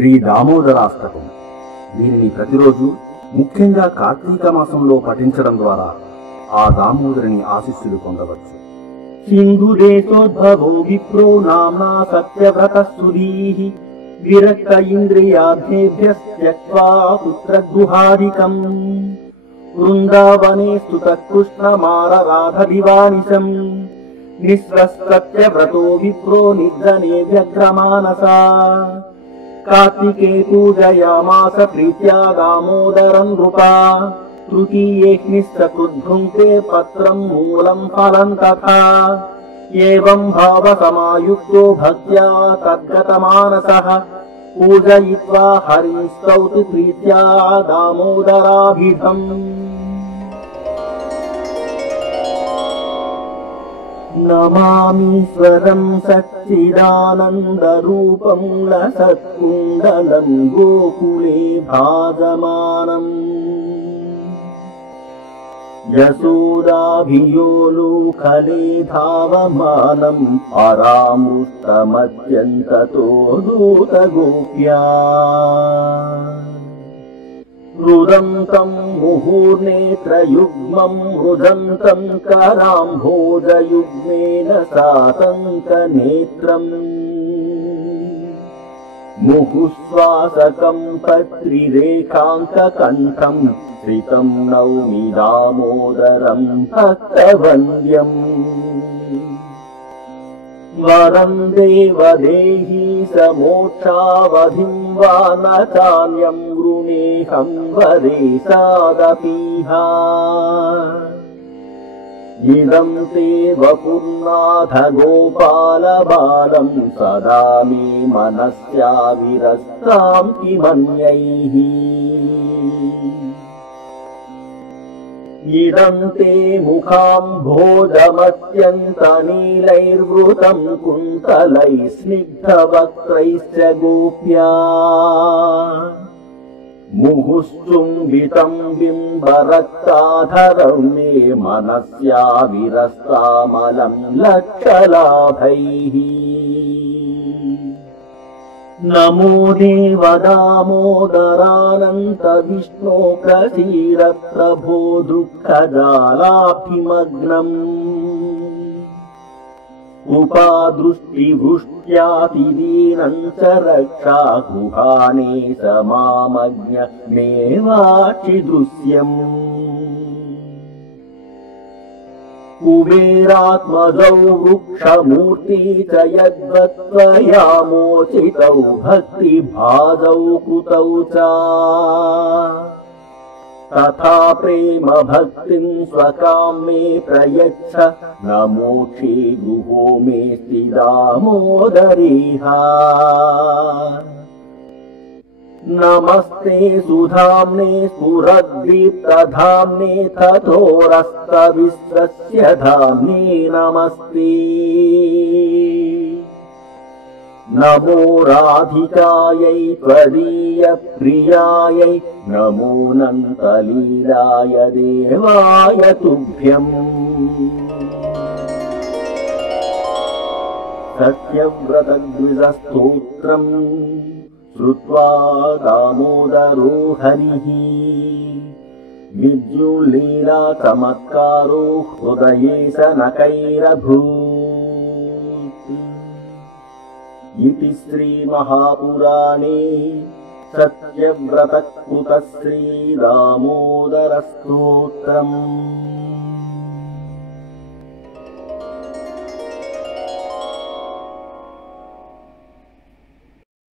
శ్రీ దామోదరాష్టకం. దీనిని ప్రతిరోజు ముఖ్యంగా కార్తీక మాసంలో పఠించడం ద్వారా ఆ దామోదరుని ఆశీస్సులు పొందవచ్చు. సింధుదేశోద్భవో విప్రో నామ్నా సత్యవ్రతస్తుదీః విరక్త ఇంద్రియార్థేభ్యస్త్యక్త్వా పుత్రగృహాదికం వృందావనే స్తుతః కృష్ణమారరాధదివానిశం నిస్రస్తత్యవ్రతో విప్రో నిర్జనే వ్యగ్రమానసా కార్తికే పూజయామాస ప్రీత్యా దామోదరం నృపా తృతీయేऽగ్నిశ్చతుర్భుङ्क्ते పత్రం మూలం ఫలం తథా ఏవం భావ సమాయుక్తో భక్త్యా తద్గతమానసః పూజయిత్వా హరిం స్తౌతి ప్రీత్యా దామోదరాభిధం. నమామీశ్వరం సచ్చిదానందరూపం లసత్కుండలం గోకులే భాజమానం యశోదాభియోలుఖలే ధావమానం పరామృష్టమత్యంతతో దూతగోప్యా రుదంతం ముహుర్నేత్రయుగ్మం రుదంతం కరాంభోజయుగ్మేన సాతంకనేత్రం ముహుశ్వాసకం పత్రిరేఖాంకకంఠం శ్రితం నౌమి దామోదరం భక్తవంద్యం. వరం దేవదేహి సమోక్షావధిం వా న చాన్యం వృణేహం వదేశాదపీహ ఇదం తే వపుర్నాథ గోపాల బాలం సదా మే మనస్యా విరస్తాం కిమన్యైః ఇదం తే ముఖాంభోజమత్యంతనీలైర్వృతం కుంతలై స్నిగ్ధవక్త్రైశ్చ గోప్యా ముహుశ్చుంబితం బింబరక్తాధరం మే మనస్యా విరస్తామలం లక్షలాభైః. నమో దేవ దామోదరానంత విష్ణో ప్రసీద ప్రభో దుఃఖజాలాభిమగ్నం ఉపాదృష్టివృష్ట్యాతిదీనం చ రక్షా గుహానే సమామజ్ఞ మేవాచి దృశ్యం. కుబేరాత్మజౌ వృక్షమూర్తి చ యద్వత్వయామోచితౌ భక్తిభాజౌ కృతౌ చ తథా ప్రేమ భక్తిం స్వకాం మే ప్రయచ్ఛ నమోక్షే గుహో మేస్తి దామోదరీహ. నమస్తే సుధామ్నే స్ఫురద్దీప్తధామ్నే తథోరస్తవిశ్వస్య ధామ్నే నమస్తే. నమో రాధికాయై త్వదీయ ప్రియాయై నమో నంతలీలాయ దేవాయ తుభ్యం. సత్యవ్రతద్విజస్తోత్రం శ్రుత్వా దామోదరో హరిః విద్యుల్లీలా చమత్కారో హృదయే సనకైరభూత్. ఇతి శ్రీ మహాపురాణే సత్యవ్రతకృత శ్రీ దామోదర స్తోత్రం.